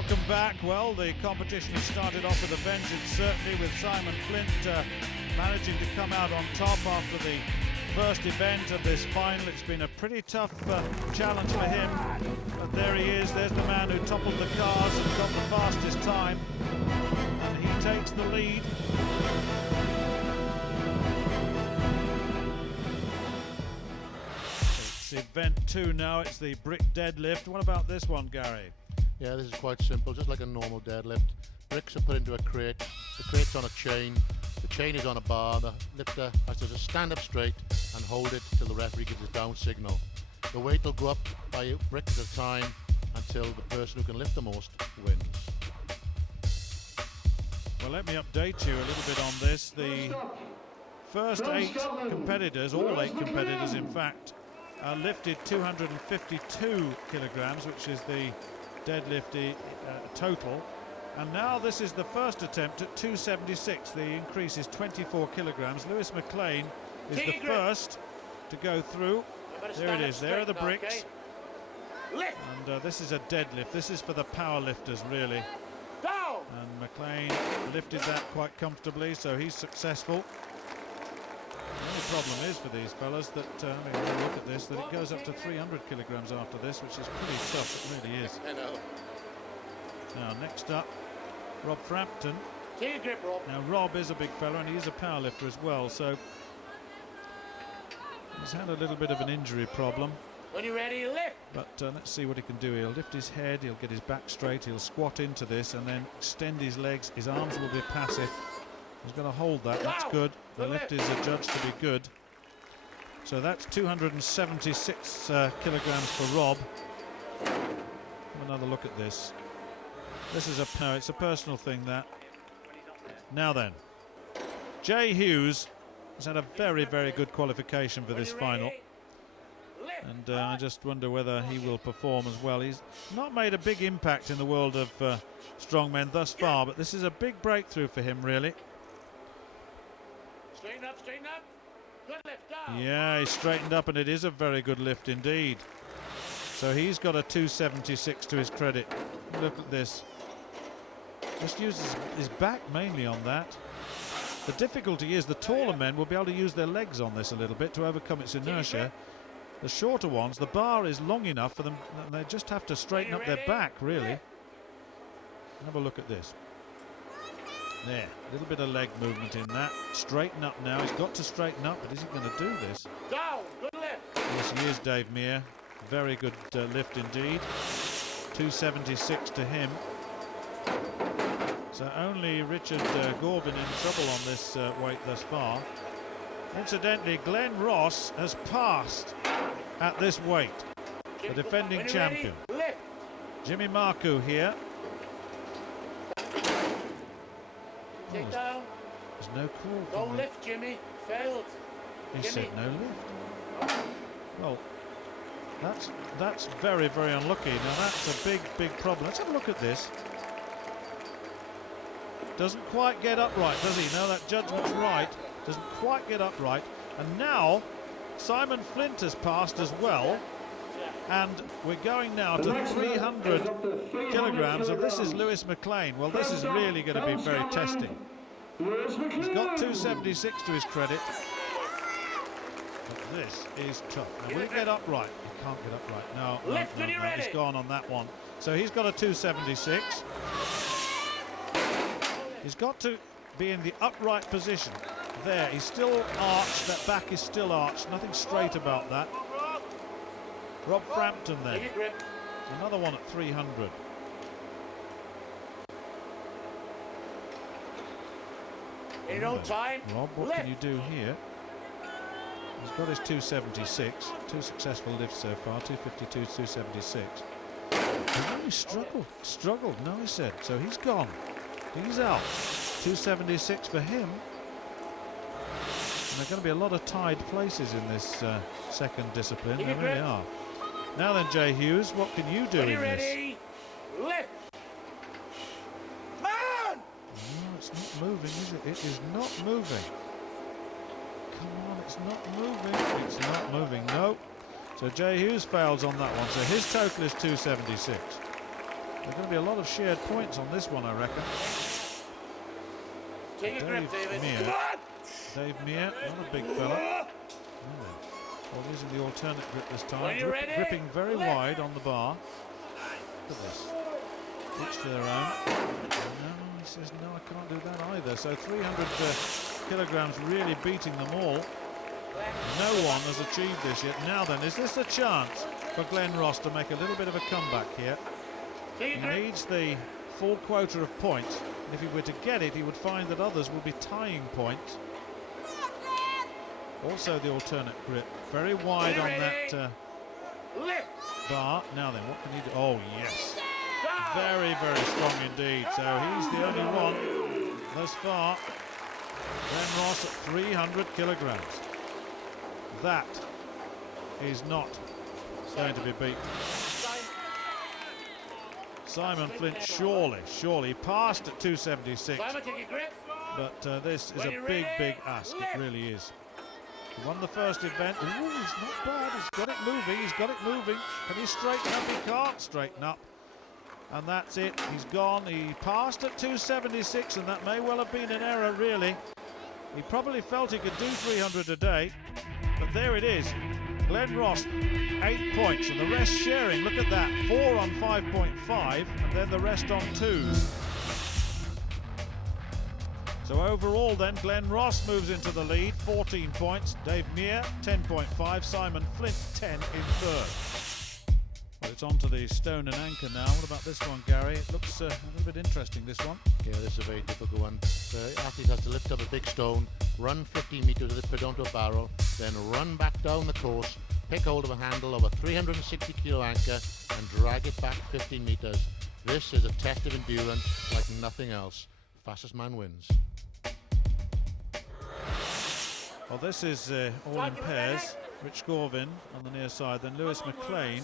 Welcome back. Well, the competition has started off with a vengeance, certainly, with Simon Flint managing to come out on top after the first event of this final. It's been a pretty tough challenge for him, but there he is. There's the man who toppled the cars and got the fastest time, and he takes the lead. It's event 2 now. It's the brick deadlift. What about this one, Gary? Yeah, this is quite simple, just like a normal deadlift. Bricks are put into a crate, the crate's on a chain, the chain is on a bar, the lifter has to just stand up straight and hold it till the referee gives his down signal. The weight will go up by a brick at a time until the person who can lift the most wins. Well, let me update you a little bit on this. The first 8 competitors, all 8 competitors in fact, lifted 252 kilograms, which is the deadlift total, and now this is the first attempt at 276. The increase is 24 kilograms. Lewis McLean is the first to go through. There it is, there are the bricks. And this is a deadlift. This is for the power lifters, really. And McLean lifted that quite comfortably, so he's successful. The only problem is for these fellas that, look at this, that it goes up to 300 kilograms after this, which is pretty tough, it really is. I know. Now, next up, Rob Frampton. Take a grip, Rob. Now, Rob is a big fella, and he's a power lifter as well, so he's had a little bit of an injury problem. When you're ready, lift. But let's see what he can do. He'll lift his head, he'll get his back straight, he'll squat into this, and then extend his legs. His arms will be passive. He's going to hold that, that's good. The lift is adjudged to be good. So that's 276 kilograms for Rob. Have another look at this. This is it's a personal thing, that. Now then, Jay Hughes has had a very, very good qualification for this final. And I just wonder whether he will perform as well. He's not made a big impact in the world of strongmen thus far, but this is a big breakthrough for him, really. Straighten up, straighten up. Good lift, down. Yeah, he's straightened up, and it is a very good lift indeed. So he's got a 276 to his credit. Look at this. Just uses his back mainly on that. The difficulty is the taller men will be able to use their legs on this a little bit to overcome its inertia. The shorter ones, the bar is long enough for them, and they just have to straighten up their back, really. Have a look at this. There, a little bit of leg movement in that. Straighten up now. He's got to straighten up, but is he going to do this? Down, good lift. Yes, he is, Dave Meir. Very good lift indeed. 276 to him. So only Richard Gorvin in trouble on this weight thus far. Incidentally, Glenn Ross has passed at this weight. The defending champion. Jimmy Marcoux here. Take down. There's no call. Don't lift, Jimmy. Failed. He said no lift. Well, that's very, very unlucky. Now that's a big, big problem. Let's have a look at this. Doesn't quite get upright, does he? No, that judgment's right. Doesn't quite get upright. And now Simon Flint has passed as well. And we're going now to 300 kilograms, and this is Lewis McLean. Well, this is really going to be very testing. He's got 276 to his credit, but this is tough. Now, will he get upright? He can't get upright. No, he's gone on that one. So he's got a 276. He's got to be in the upright position. There, he's still arched, that back is still arched, nothing straight about that. Rob Frampton then, another one at 300. In no time. Rob, what can you do here? He's got his 276, 2 successful lifts so far, 252, 276. He's only struggled, no, he said, so he's gone. He's out. 276 for him. And there are going to be a lot of tied places in this second discipline, there really are. Now then, Jay Hughes, what can you do in this? Lift. Man! No, it's not moving, is it? It is not moving. Come on, it's not moving. It's not moving, no. So Jay Hughes fails on that one. So his total is 276. There are going to be a lot of shared points on this one, I reckon. Take a grip, David. Dave Meir, not a big fella. Well, using the alternate grip this time. Gripping very wide on the bar. Look at this. Each to their own. No, he says, no, I can't do that either. So 300 kilograms really beating them all. No one has achieved this yet. Now then, is this a chance for Glenn Ross to make a little bit of a comeback here? He needs the full quota of points. And if he were to get it, he would find that others will be tying points. Also the alternate grip. Very wide on that bar. Now then, what can he do? Oh, yes. Very, very strong indeed. So he's the only one thus far. Glenn Ross at 300 kilograms. That is not going to be beaten. Simon Flint surely passed at 276. But this is a big, big ask. It really is. He won the first event. Ooh, he's not bad. He's got it moving. He's got it moving. Can he straighten up? He can't straighten up. And that's it. He's gone. He passed at 276, and that may well have been an error, really. He probably felt he could do 300 a day. But there it is. Glenn Ross, 8 points, and the rest sharing. Look at that. 4 on 5.5, and then the rest on 2. So overall then, Glenn Ross moves into the lead, 14 points. Dave Meir, 10.5. Simon Flint, 10 in third. Well, it's on to the stone and anchor now. What about this one, Gary? It looks a little bit interesting, this one. Yeah, this is a very difficult one. The athlete has to lift up a big stone, run 15 metres with it put onto a barrel, then run back down the course, pick hold of a handle of a 360 kilo anchor and drag it back 15 metres. This is a test of endurance like nothing else. Fastest man wins. Well, this is all in pairs. Rich Gorvin on the near side, then Lewis McLean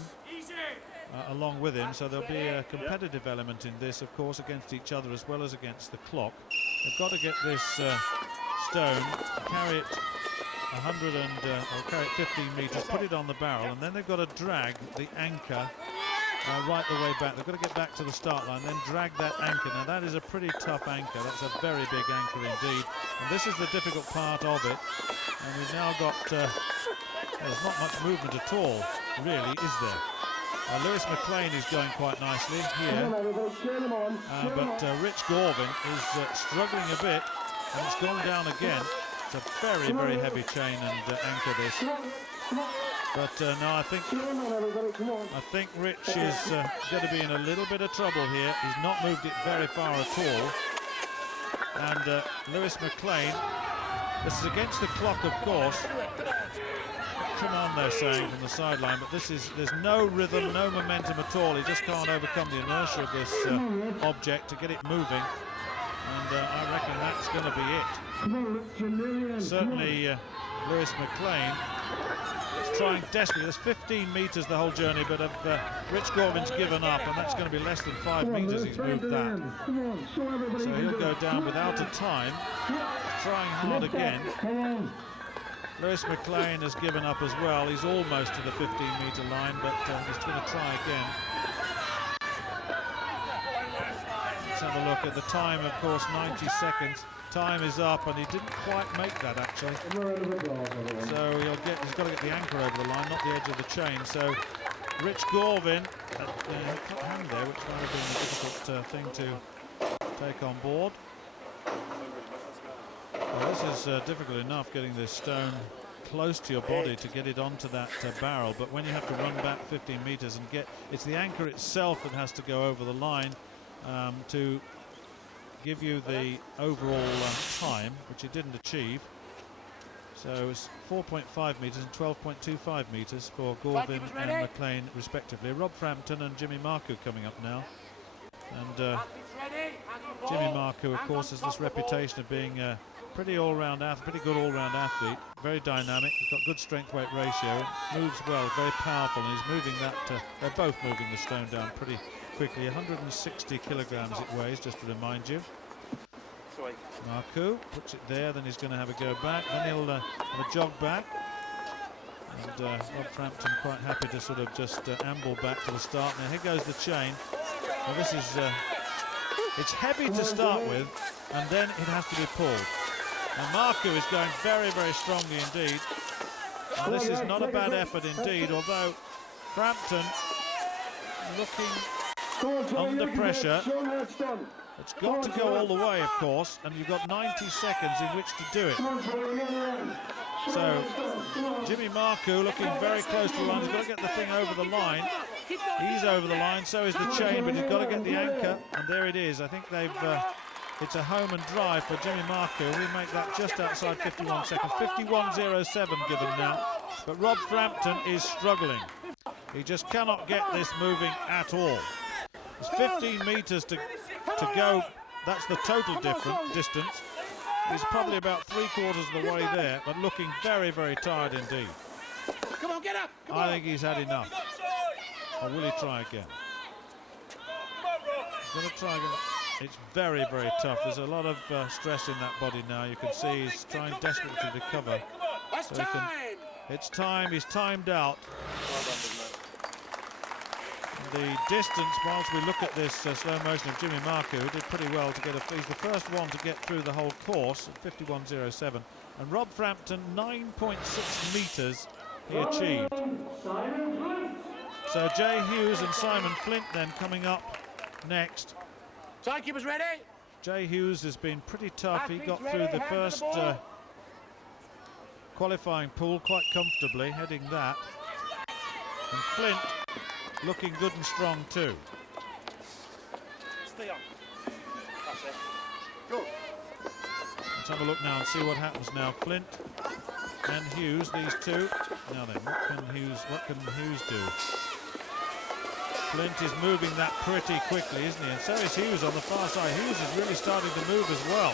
along with him. So there'll be a competitive element in this, of course, against each other as well as against the clock. They've got to get this stone, carry it 100 and or carry it 15 metres, put it on the barrel, and then they've got to drag the anchor right the way back. They've got to get back to the start line, then drag that anchor. Now that is a pretty tough anchor. That's a very big anchor indeed. And this is the difficult part of it. And we've now got, there's not much movement at all, really, is there? Lewis McLean is going quite nicely here. But Rich Gorvin is struggling a bit, and it's gone down again. It's a very, very heavy chain and anchor this. But no, I think Rich is going to be in a little bit of trouble here. He's not moved it very far at all. And Lewis McLean, this is against the clock, of course. Come on, they're saying from the sideline, but there's no rhythm, no momentum at all. He just can't overcome the inertia of this object to get it moving. And I reckon that's going to be it. Certainly Lewis McLean is trying desperately. There's 15 metres the whole journey, but Rich Gorvin's given up, and that's going to be less than 5 metres he's moved that. So he'll go down without a time. He's trying hard again. Lewis McLean has given up as well. He's almost to the 15-metre line, but he's going to try again. Let's have a look at the time, of course, 90 seconds. Time is up, and he didn't quite make that, actually. So he's got to get the anchor over the line, not the edge of the chain. So Rich Gorvin at the hand there, which might have been a difficult thing to take on board. Well, this is difficult enough, getting this stone close to your body to get it onto that barrel, but when you have to run back 15 metres and it's the anchor itself that has to go over the line to give you the overall time, which it didn't achieve. So it's 4.5 metres and 12.25 metres for Gorvin and McLean respectively. Rob Frampton and Jimmy Marcoux coming up now. And Jimmy Marcoux, of course, has this reputation of being a pretty good all-round athlete, very dynamic. He's got good strength-weight ratio, moves well, very powerful, and he's moving that. They're both moving the stone down pretty quickly. 160 kilograms it weighs, just to remind you. Marcoux puts it there, then he's going to have a go back, then he'll have a jog back. And Rob Frampton quite happy to sort of just amble back to the start. Now here goes the chain. Well, this is it's heavy to start with, and then it has to be pulled. And Marku is going very, very strongly indeed. And this is not a bad effort indeed, although Frampton looking under pressure. It's got to go all the way, of course, and you've got 90 seconds in which to do it. So Jimmy Marku looking very close to the line. He's got to get the thing over the line. He's over the line, so is the chain, but he's got to get the anchor, and there it is. I think they've it's a home and drive for Jimmy Marku. We make that just outside 51 seconds. 51.07 given now, but Rob Frampton is struggling. He just cannot get this moving at all. There's 15 metres to go. That's the total distance. He's probably about 3/4 of the way there, but looking very, very tired indeed. Come on, get up! I think he's had enough. Or will he try again? He's going to try again. It's very, very tough. There's a lot of stress in that body now. You can see he's trying desperately to recover. That's time! It's time. He's timed out. The distance, whilst we look at this slow motion of Jimmy Marku, who did pretty well to get he's the first one to get through the whole course at 51.07, and Rob Frampton 9.6 metres he achieved. So Jay Hughes and Simon Flint then coming up next. Timekeepers ready? Jay Hughes has been pretty tough. He got through the first qualifying pool quite comfortably, heading that. And Flint looking good and strong too. Stay on. That's it. Go. Let's have a look now and see what happens now. Flint and Hughes, these two. Now then, what can Hughes do? Flint is moving that pretty quickly, isn't he? And so is Hughes on the far side. Hughes is really starting to move as well.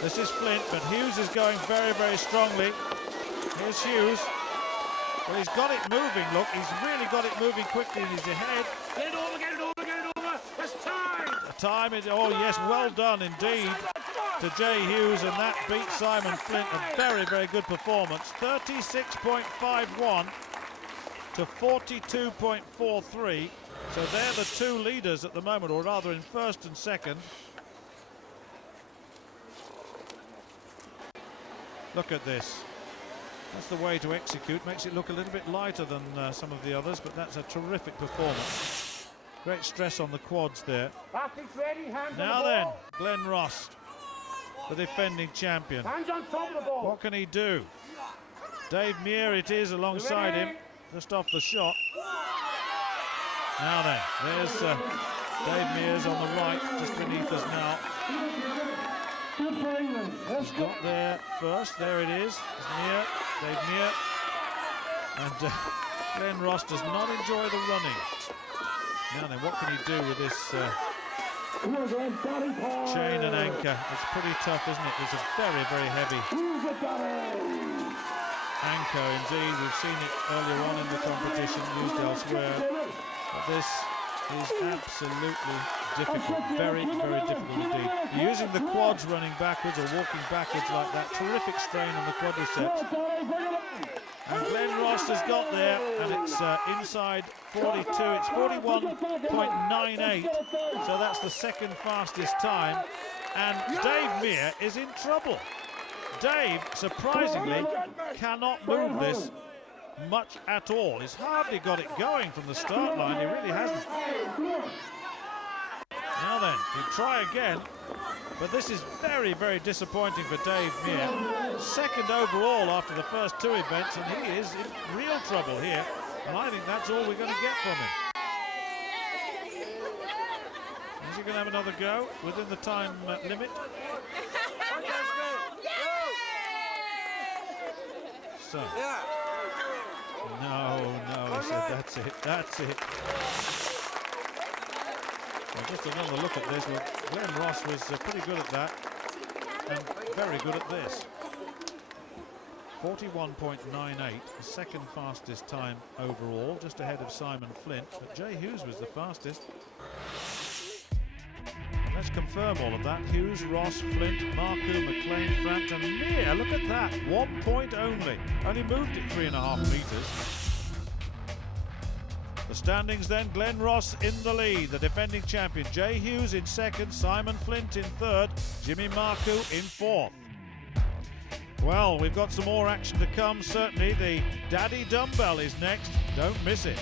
This is Flint, but Hughes is going very, very strongly. Here's Hughes. Well, he's got it moving, look. He's really got it moving quickly and he's ahead. Get it over, get it over, get it over. There's time! The time is, oh yes, well done indeed to Jay Hughes, and that beats Simon Flint. A very, very good performance. 36.51 to 42.43. So they're the two leaders at the moment, or rather in first and second. Look at this. That's the way to execute. Makes it look a little bit lighter than some of the others, but that's a terrific performance. Great stress on the quads there. Now then, Glenn Ross, the defending champion. Hands on top of the ball. What can he do? Dave Muir it is alongside him, just off the shot. Now then, there's Dave Mears on the right, just beneath us now. He's got there first, there it is. Meir, Dave Muir. And Glenn Ross does not enjoy the running. Now then, what can he do with this chain and anchor? It's pretty tough, isn't it? It's a very, very heavy anchor indeed. We've seen it earlier on in the competition, used elsewhere. But this is absolutely difficult, very, very difficult indeed. You're using the quads running backwards or walking backwards like that. Terrific strain on the quadriceps. And Glenn Ross has got there, and it's inside 42. It's 41.98, so that's the second fastest time. And Dave Meir is in trouble. Dave, surprisingly, cannot move this much at all. He's hardly got it going from the start line. He really hasn't. Now then, he'll try again, but this is very, very disappointing for Dave Meir. Second overall after the first two events, and he is in real trouble here. And I think that's all we're going to get from him. Is he going to have another go within the time limit? So. No, he said, that's it. Well, just another look at this. Well, Glenn Ross was pretty good at that, and very good at this. 41.98, the second fastest time overall, just ahead of Simon Flint, but Jay Hughes was the fastest. Let's confirm all of that. Hughes, Ross, Flint, Marku, McLean, Frampton, and Meir. Look at that, 1 point only. Only moved it 3.5 metres. The The standings then, Glenn Ross in the lead, the defending champion. Jay Hughes in second, Simon Flint in third, Jimmy Marku in fourth. Well, we've got some more action to come, certainly. The Daddy Dumbbell is next. Don't miss it.